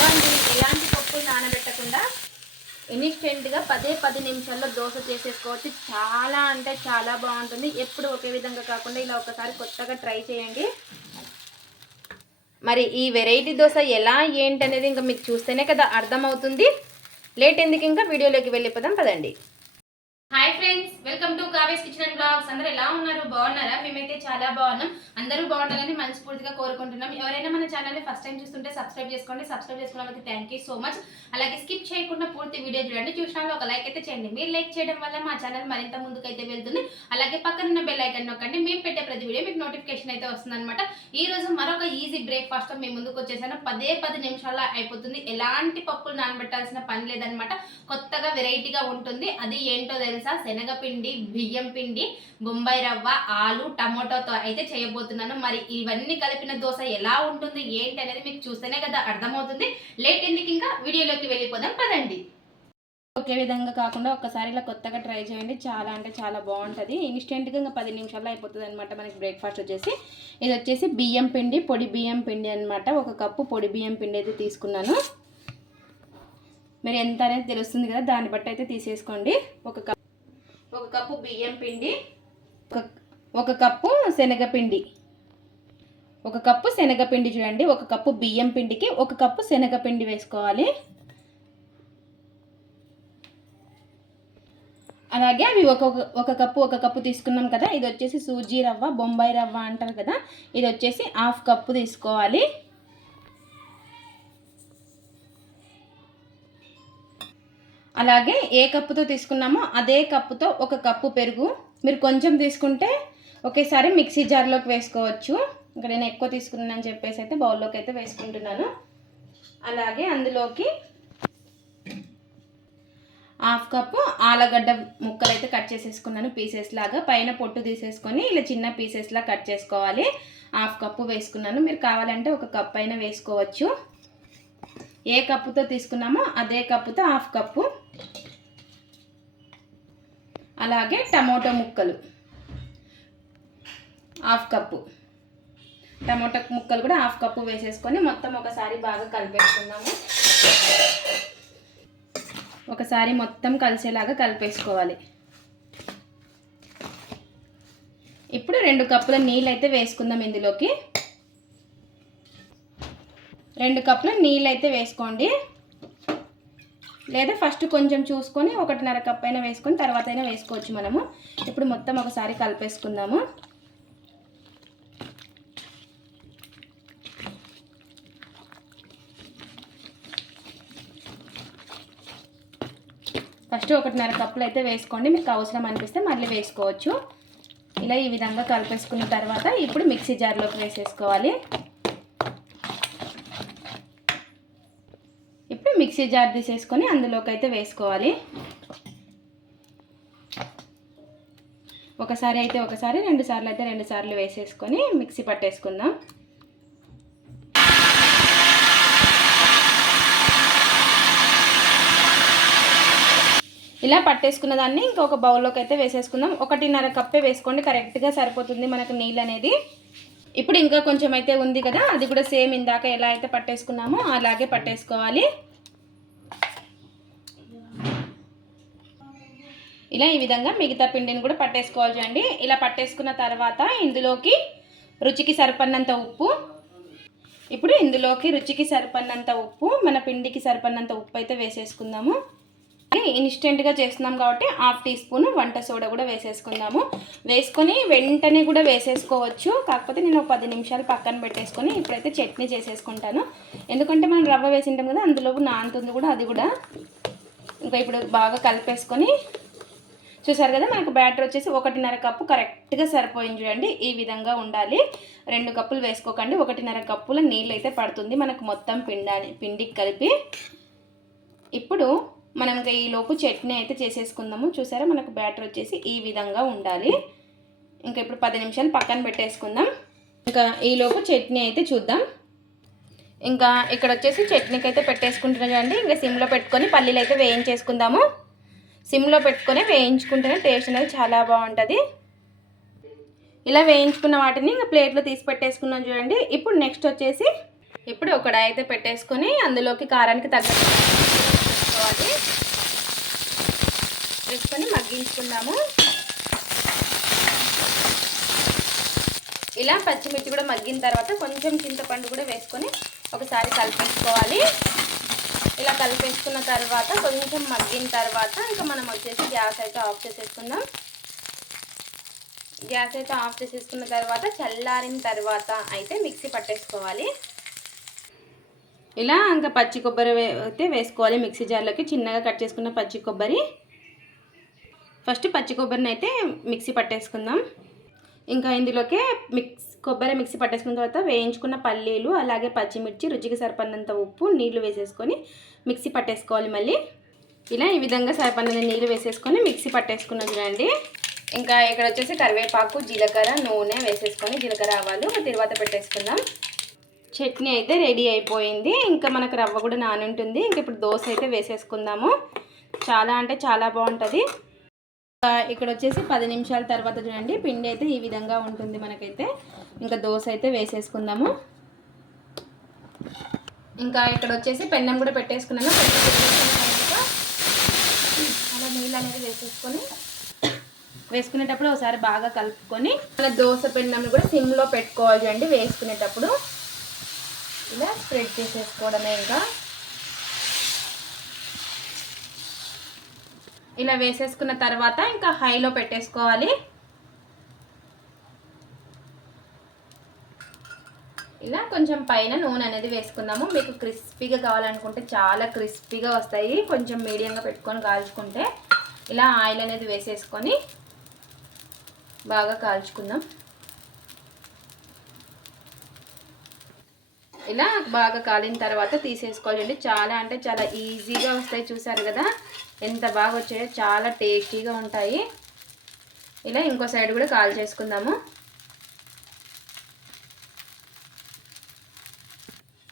ఇలాంటి ఎలాంటి పప్పులు నానబెట్టకుండా ఇన్స్టెంట్గా పదే పది నిమిషాల్లో దోశ చేసేసుకోవచ్చు. చాలా అంటే చాలా బాగుంటుంది. ఎప్పుడు ఒకే విధంగా కాకుండా ఇలా ఒకసారి కొత్తగా ట్రై చేయండి. మరి ఈ వెరైటీ దోశ ఎలా ఏంటనేది ఇంకా మీకు చూస్తేనే కదా అర్థమవుతుంది. లేట్ ఎందుకు ఇంకా? వీడియోలోకి వెళ్ళిపోదాం పదండి. హాయ్ ఫ్రెండ్స్ వెల్కమ్ టు కావేస్ కిచెన్ అండ్ బ్లాగ్స్ అందరూ ఎలా ఉన్నారు? బాగున్నారా? మేమైతే చాలా బాగున్నాం. అందరూ బాగుండాలని మనస్ఫూర్తిగా కోరుకుంటున్నాం. ఎవరైనా మన ఛానల్ని ఫస్ట్ టైం చూస్తుంటే సబ్స్క్రైబ్ చేసుకోండి. సబ్స్క్రైబ్ చేసుకున్న వాళ్ళకి థ్యాంక్ యూ సో మచ్ అలాగే స్కిప్ చేయకుండా పూర్తి వీడియో చూడండి. చూసిన ఒక లైక్ అయితే చేయండి. మీరు లైక్ చేయడం వల్ల మా ఛానల్ మరింత ముందుకైతే వెళ్తుంది. అలాగే పక్కన ఉన్న బెల్ ఐకన్ నొక్కండి. మేము పెట్టే ప్రతి వీడియో మీకు నోటిఫికేషన్ అయితే వస్తుందన్నమాట. ఈ రోజు మరొక ఈజీ బ్రేక్ఫాస్ట్ మేము ముందుకు వచ్చేసాను. పదే పది నిమిషాల్లో అయిపోతుంది. ఎలాంటి పప్పులు నానబెట్టాల్సిన పని లేదనమాట కొత్తగా వెరైటీగా ఉంటుంది. అది ఏంటో తెలుసు? శనగపిండి బియ్యం పిండి బొంబాయి రవ్వ ఆలు టమోటాతో అయితే చేయబోతున్నాను. మరి ఇవన్నీ కలిపిన దోశ ఎలా ఉంటుంది? ఏంటి అనేది మీకు చూస్తేనే కదా అర్థమవుతుంది. లేట్ ఎందుకు ఇంకా? వీడియోలోకి వెళ్ళిపోదాం. పదండి. ఒకే విధంగా కాకుండా ఒక్కసారి ఇలా కొత్తగా ట్రై చేయండి. చాలా అంటే చాలా బాగుంటుంది. ఇన్స్టెంట్గా ఇంకా పది నిమిషాల్లో అయిపోతుంది అనమాట మనకి బ్రేక్ఫాస్ట్ వచ్చేసి. ఇది వచ్చేసి బియ్యం పిండి పొడి బియ్యం పిండి అనమాట ఒక కప్పు పొడి బియ్యం పిండి అయితే తీసుకున్నాను. మీరు ఎంత అనేది తెలుస్తుంది కదా దాన్ని బట్టి అయితే తీసేసుకోండి. ఒక కప్ ఒక కప్పు బియ్యం పిండి. ఒక కప్పు శనగపిండి. ఒక కప్పు శనగపిండి చూడండి. ఒక కప్పు బియ్యం పిండికి ఒక కప్పు శనగపిండి వేసుకోవాలి. అలాగే అవి ఒక ఒక కప్పు ఒక కప్పు తీసుకున్నాం కదా. ఇది వచ్చేసి సూజీ రవ్వ బొంబాయి రవ్వ అంటారు కదా. ఇది వచ్చేసి హాఫ్ కప్పు తీసుకోవాలి. అలాగే ఏ కప్పుతో తీసుకున్నామో అదే కప్పుతో ఒక కప్పు పెరుగు. మీరు కొంచెం తీసుకుంటే ఒకేసారి మిక్సీ జార్లోకి వేసుకోవచ్చు. ఇక్కడ నేను ఎక్కువ తీసుకున్నానని చెప్పేసి అయితే బౌల్లోకి అయితే వేసుకుంటున్నాను. అలాగే అందులోకి హాఫ్ కప్పు ఆలగడ్డ ముక్కలు అయితే కట్ చేసేసుకున్నాను పీసెస్ లాగా. పైన పొట్టు తీసేసుకొని ఇలా చిన్న పీసెస్లా కట్ చేసుకోవాలి. హాఫ్ కప్పు వేసుకున్నాను. మీరు కావాలంటే ఒక కప్ అయినా వేసుకోవచ్చు. ఏ కప్పుతో తీసుకున్నామో అదే కప్పుతో హాఫ్ కప్పు. అలాగే టమోటో ముక్కలు. Half cup. టమోటా ముక్కలు కూడా హాఫ్ కప్పు వేసేసుకొని మొత్తం ఒకసారి బాగా కలిపేసుకుందాము. ఒకసారి మొత్తం కలిసేలాగా కలిపేసుకోవాలి. ఇప్పుడు రెండు కప్పుల నీళ్ళు అయితే వేసుకుందాం ఇందులోకి. రెండు కప్పుల నీళ్ళు అయితే వేసుకోండి. లేదా ఫస్ట్ కొంచెం చూసుకొని ఒకటిన్నర కప్ అయినా వేసుకొని తర్వాత అయినా వేసుకోవచ్చు మనము. ఇప్పుడు మొత్తం ఒకసారి కలిపేసుకుందాము. ఫస్ట్ ఒకటిన్నర కప్పులు అయితే వేసుకోండి. మీకు అవసరం అనిపిస్తే మళ్ళీ వేసుకోవచ్చు. ఇలా ఈ విధంగా కలిపేసుకున్న తర్వాత ఇప్పుడు మిక్సీ జార్లోకి వేసేసుకోవాలి ఇప్పుడు మిక్సీ జార్ తీసేసుకొని అందులోకి అయితే వేసుకోవాలి. ఒకసారి అయితే ఒకసారి రెండు సార్లు అయితే రెండు సార్లు వేసేసుకొని మిక్సీ పట్టేసుకుందాం. ఇలా పట్టేసుకున్న దాన్ని ఇంకొక బౌల్లోకి అయితే వేసేసుకుందాం. ఒకటిన్నర కప్పే వేసుకోండి కరెక్ట్గా సరిపోతుంది మనకు నీళ్ళు అనేది. ఇప్పుడు ఇంకా కొంచెం అయితే ఉంది కదా అది కూడా సేమ్ ఇందాక ఎలా అయితే పట్టేసుకున్నామో అలాగే పట్టేసుకోవాలి. ఇలా ఈ విధంగా మిగతా పిండిని కూడా పట్టేసుకోవాలి చూడండి. ఇలా పట్టేసుకున్న తర్వాత ఇందులోకి రుచికి సరిపడినంత ఉప్పు. ఇప్పుడు ఇందులోకి రుచికి సరిపడినంత ఉప్పు మన పిండికి సరిపడినంత ఉప్పు అయితే వేసేసుకుందాము. ఇన్స్టెంట్గా చేస్తున్నాం కాబట్టి హాఫ్ టీ స్పూన్ వంట సోడా కూడా వేసేసుకుందాము. వేసుకొని వెంటనే కూడా వేసేసుకోవచ్చు. కాకపోతే నేను ఒక పది నిమిషాలు పక్కన పెట్టేసుకొని ఇప్పుడైతే చట్నీ చేసేసుకుంటాను. ఎందుకంటే మనం రవ్వ వేసింటాం కదా అందులో నానుతుంది కూడా అది కూడా. ఇంకా ఇప్పుడు బాగా కలిపేసుకొని చూసారు కదా మనకు బ్యాటర్ వచ్చేసి ఒకటిన్నర కప్పు కరెక్ట్గా సరిపోయింది చూడండి ఈ విధంగా ఉండాలి. రెండు కప్పులు వేసుకోకండి ఒకటిన్నర కప్పుల నీళ్ళు అయితే పడుతుంది మనకు మొత్తం పిండాన్ని పిండికి కలిపి. ఇప్పుడు మనం ఇంకా ఈలోపు చట్నీ అయితే చేసేసుకుందాము. చూసారా మనకు బ్యాటర్ వచ్చేసి ఈ విధంగా ఉండాలి. ఇంకా ఇప్పుడు పది నిమిషాలు పక్కన పెట్టేసుకుందాం. ఇంకా ఈలోపు చట్నీ అయితే చూద్దాం. ఇంకా ఇక్కడ వచ్చేసి చట్నీకి అయితే పెట్టేసుకుంటున్నాం చూడండి. ఇంకా సిమ్లో పెట్టుకొని పల్లీలు అయితే వేయించేసుకుందాము. సిమ్లో పెట్టుకొని వేయించుకుంటేనే టేస్ట్ అనేది చాలా బాగుంటుంది. ఇలా వేయించుకున్న వాటిని ఇంకా ప్లేట్లో తీసి పెట్టేసుకున్నాం చూడండి. ఇప్పుడు నెక్స్ట్ వచ్చేసి ఇప్పుడు ఒక అయితే పెట్టేసుకొని అందులోకి కారానికి తగ్గట్టు వేసుకొని మగ్గించుకుందాము. ఇలా పచ్చిమిర్చి కూడా మగ్గిన తర్వాత కొంచెం చింతపండు కూడా వేసుకొని ఒకసారి కలిపేసుకోవాలి కలిపేసుకున్న తర్వాత కొంచెం మగ్గిన తర్వాత ఇంకా మనం వచ్చేసి గ్యాస్ అయితే ఆఫ్ చేసేసుకుందాం. గ్యాస్ అయితే ఆఫ్ చేసేసుకున్న తర్వాత చల్లారిన తర్వాత అయితే మిక్సీ పట్టేసుకోవాలి. ఇలా ఇంకా పచ్చి కొబ్బరి అయితే వేసుకోవాలి మిక్సీ జార్లోకి. చిన్నగా కట్ చేసుకున్న పచ్చి కొబ్బరి. ఫస్ట్ పచ్చి కొబ్బరిని అయితే మిక్సీ పట్టేసుకుందాం. ఇంకా ఇందులోకే మిక్స్ కొబ్బరి మిక్సీ పట్టేసుకున్న తర్వాత వేయించుకున్న పల్లీలు అలాగే పచ్చిమిర్చి రుచికి సరిపడినంత ఉప్పు నీళ్ళు వేసేసుకొని మిక్సీ పట్టేసుకోవాలి మళ్ళీ. ఇలా ఈ విధంగా సరిపడిన నీళ్ళు వేసేసుకొని మిక్సీ పట్టేసుకున్నాం చూడండి. ఇంకా ఇక్కడ వచ్చేసి కరివేపాకు జీలకర్ర నూనె వేసేసుకొని జీలకర్ర ఆవాలు తర్వాత పెట్టేసుకుందాం. చట్నీ అయితే రెడీ అయిపోయింది. ఇంకా మనకు రవ్వ కూడా నానుంటుంది. ఇంకా ఇప్పుడు దోశ అయితే వేసేసుకుందాము. చాలా అంటే చాలా బాగుంటుంది. ఇక్కడ వచ్చేసి పది నిమిషాల తర్వాత చూడండి. పిండి అయితే ఈ విధంగా ఉంటుంది మనకైతే. ఇంకా దోశ అయితే వేసేసుకుందాము. ఇంకా ఇక్కడ వచ్చేసి పెన్నం కూడా పెట్టేసుకున్నాను. పెన్నం తర్వాత అలా నీళ్ళు అనేది వేసేసుకొని వేసుకునేటప్పుడు ఒకసారి బాగా కలుపుకొని అలా దోశ పెన్నం కూడా సిమ్లో పెట్టుకోవాలి అండి వేసుకునేటప్పుడు. ఇలా స్ప్రెడ్ చేసేసుకోవడమే ఇంకా. ఇలా వేసేసుకున్న తర్వాత ఇంకా హైలో పెట్టేసుకోవాలి. ఇలా కొంచెం పైన నూనె అనేది వేసుకుందాము. మీకు క్రిస్పీగా కావాలనుకుంటే చాలా క్రిస్పీగా వస్తాయి. కొంచెం మీడియంగా పెట్టుకొని కాల్చుకుంటే ఇలా ఆయిల్ అనేది వేసేసుకొని బాగా కాల్చుకుందాం. ఇలా బాగా కాలిన తర్వాత తీసేసుకోవాలండి. చాలా అంటే చాలా ఈజీగా వస్తాయి చూసారు కదా. ఎంత బాగా వచ్చాయో చాలా టేస్టీగా ఉంటాయి. ఇలా ఇంకో సైడ్ కూడా కాల్ చేసుకుందాము.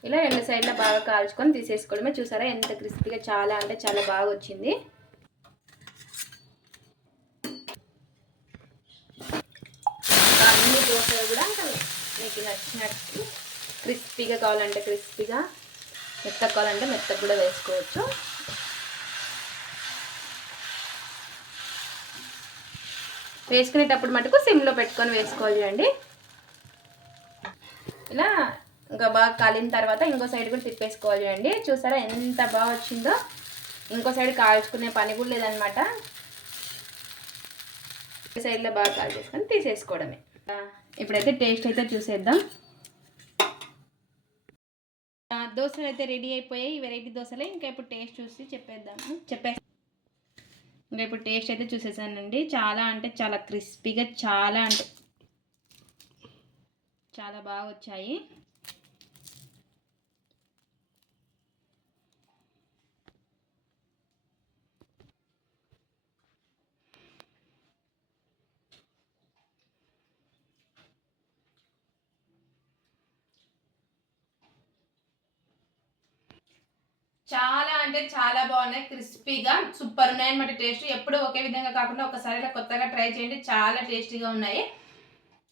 ఇలా రెండు సైడ్ల బాగా కాల్చుకొని తీసేసుకోవడమే. చూసారా ఎంత క్రిస్పీగా చాలా అంటే చాలా బాగా వచ్చింది. అన్ని దోశలు కూడా మీకు నచ్చినట్టు క్రిస్పీగా కావాలంటే క్రిస్పీగా మెత్తగా కావాలంటే మెత్తగా కూడా వేసుకోవచ్చు. వేసుకునేటప్పుడు మటుకు సిమ్లో పెట్టుకొని వేసుకోవాలి అండి. ఇలా ఇంకా బాగా కాలిన తర్వాత ఇంకో సైడ్ కూడా తిప్పేసుకోవాలి అండి. చూసారా ఎంత బాగా వచ్చిందో? ఇంకో సైడ్ కాల్చుకునే పని కూడా లేదనమాట సైడ్లో బాగా కాల్ చేసుకొని తీసేసుకోవడమే. ఇప్పుడైతే టేస్ట్ అయితే చూసేద్దాం. దోశలు అయితే రెడీ అయిపోయాయి. వెరైటీ దోశలే. ఇంకా ఇప్పుడు టేస్ట్ చూసి చెప్పేద్దాము చెప్పేసి ఇంకా ఇప్పుడు టేస్ట్ అయితే చూసేసానండి. చాలా అంటే చాలా క్రిస్పీగా చాలా అంటే చాలా బాగా వచ్చాయి. చాలా అంటే చాలా బాగున్నాయి. క్రిస్పీగా సూపర్ ఉన్నాయి అనమాట టేస్ట్. ఎప్పుడు ఒకే విధంగా కాకుండా ఒకసారి ఇలా కొత్తగా ట్రై చేయండి. చాలా టేస్టీగా ఉన్నాయి.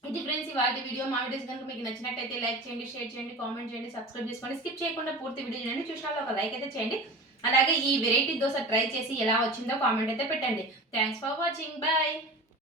ఇది ఫ్రెండ్స్ ఇవాళ వీడియో. మా వీడియోస్ కనుక మీకు నచ్చినట్టయితే లైక్ చేయండి షేర్ చేయండి కామెంట్ చేయండి సబ్స్క్రైబ్ చేసుకోండి. స్కిప్ చేయకుండా పూర్తి వీడియో చూడండి. చూసిన ఒక లైక్ అయితే చేయండి. అలాగే ఈ వెరైటీ దోశ ట్రై చేసి ఎలా వచ్చిందో కామెంట్ అయితే పెట్టండి. Thanks for watching. బాయ్.